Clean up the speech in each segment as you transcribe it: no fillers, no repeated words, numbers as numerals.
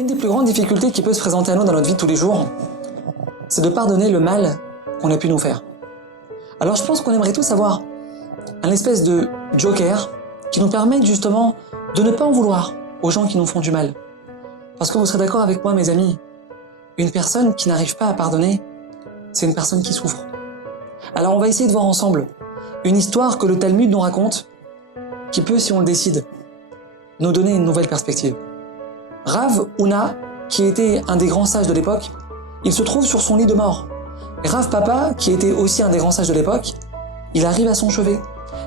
Une des plus grandes difficultés qui peut se présenter à nous dans notre vie de tous les jours, c'est de pardonner le mal qu'on a pu nous faire. Alors je pense qu'on aimerait tous avoir un espèce de joker qui nous permet justement de ne pas en vouloir aux gens qui nous font du mal. Parce que vous serez d'accord avec moi, mes amis, une personne qui n'arrive pas à pardonner, c'est une personne qui souffre. Alors on va essayer de voir ensemble une histoire que le Talmud nous raconte, qui peut, si on le décide, nous donner une nouvelle perspective. Rav Huna, qui était un des grands sages de l'époque, il se trouve sur son lit de mort. Et Rav Papa, qui était aussi un des grands sages de l'époque, il arrive à son chevet.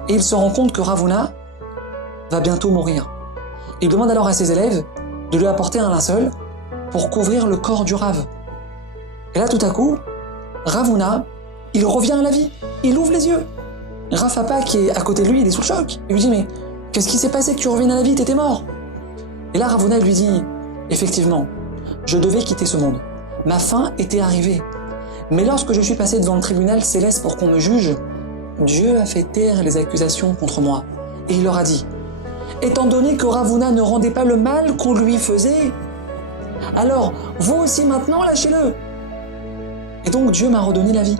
Et il se rend compte que Rav Huna va bientôt mourir. Il demande alors à ses élèves de lui apporter un linceul pour couvrir le corps du Rav. Et là, tout à coup, Rav Huna, il revient à la vie. Il ouvre les yeux. Rav Papa, qui est à côté de lui, il est sous le choc. Il lui dit, mais qu'est-ce qui s'est passé que tu reviennes à la vie? T'étais mort. Et là, Rav Huna lui dit, effectivement, je devais quitter ce monde. Ma fin était arrivée. Mais lorsque je suis passé devant le tribunal céleste pour qu'on me juge, Dieu a fait taire les accusations contre moi. Et il leur a dit, étant donné que Rav Huna ne rendait pas le mal qu'on lui faisait, alors vous aussi maintenant lâchez-le. Et donc Dieu m'a redonné la vie.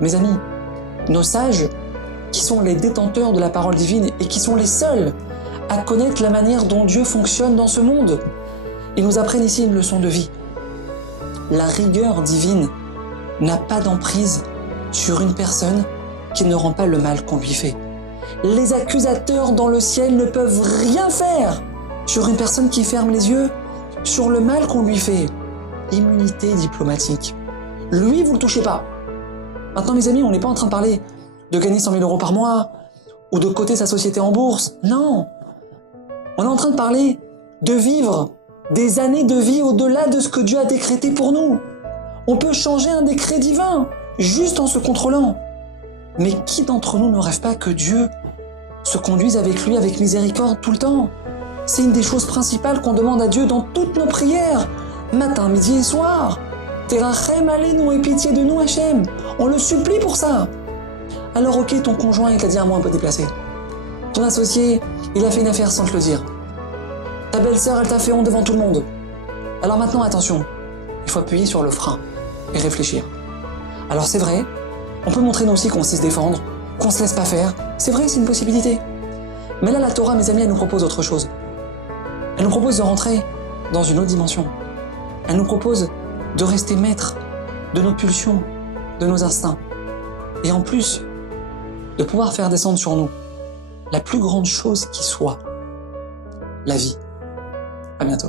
Mes amis, nos sages, qui sont les détenteurs de la parole divine et qui sont les seuls à connaître la manière dont Dieu fonctionne dans ce monde, ils nous apprennent ici une leçon de vie. La rigueur divine n'a pas d'emprise sur une personne qui ne rend pas le mal qu'on lui fait. Les accusateurs dans le ciel ne peuvent rien faire sur une personne qui ferme les yeux sur le mal qu'on lui fait. Immunité diplomatique. Lui, vous ne le touchez pas. Maintenant, mes amis, on n'est pas en train de parler de gagner 100 000 euros par mois ou de coter sa société en bourse. Non. On est en train de parler de vivre des années de vie au-delà de ce que Dieu a décrété pour nous. On peut changer un décret divin juste en se contrôlant. Mais qui d'entre nous ne rêve pas que Dieu se conduise avec lui avec miséricorde tout le temps? C'est une des choses principales qu'on demande à Dieu dans toutes nos prières, matin, midi et soir. Terachem aleinu, aie pitié de nous, Hachem. On le supplie pour ça. Alors ok, ton conjoint il t'a dit un mot un peu déplacé. Ton associé, il a fait une affaire sans te le dire. Ta belle-sœur, elle t'a fait honte devant tout le monde. Alors maintenant, attention, il faut appuyer sur le frein et réfléchir. Alors c'est vrai, on peut montrer nous aussi qu'on sait se défendre, qu'on se laisse pas faire. C'est vrai, c'est une possibilité. Mais là, la Torah, mes amis, elle nous propose autre chose. Elle nous propose de rentrer dans une autre dimension. Elle nous propose de rester maître de nos pulsions, de nos instincts. Et en plus, de pouvoir faire descendre sur nous la plus grande chose qui soit, la vie. À bientôt.